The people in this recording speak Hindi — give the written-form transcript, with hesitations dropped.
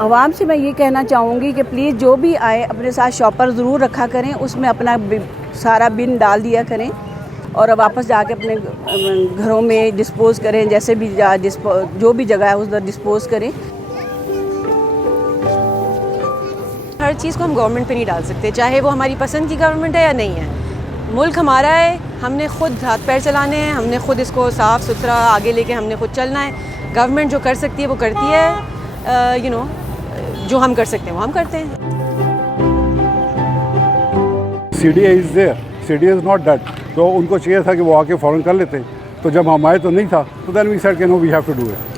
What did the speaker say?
आवाम से मैं ये कहना चाहूँगी कि प्लीज़ जो भी आए अपने साथ शॉपर ज़रूर रखा करें, उसमें अपना सारा बिन डाल दिया करें और वापस जाके अपने घरों में डिस्पोज़ करें, जैसे भी जो भी जगह है उधर डिस्पोज़ करें। हर चीज़ को हम गवर्नमेंट पे नहीं डाल सकते, चाहे वो हमारी पसंद की गवर्नमेंट है या नहीं है। मुल्क हमारा है, हमने खुद हाथ पैर चलाने हैं, हमने खुद इसको साफ़ सुथरा आगे लेके हमने खुद चलना है। गवर्नमेंट जो कर सकती है वो करती है, जो हम कर सकते हैं वो हम करते हैं। CDA is there, CDA is not that. तो उनको चाहिए था कि वो आके फ़ौरन कर लेते, तो जब हम आए तो नहीं था, तो देन वी सेड कि no we have to do it.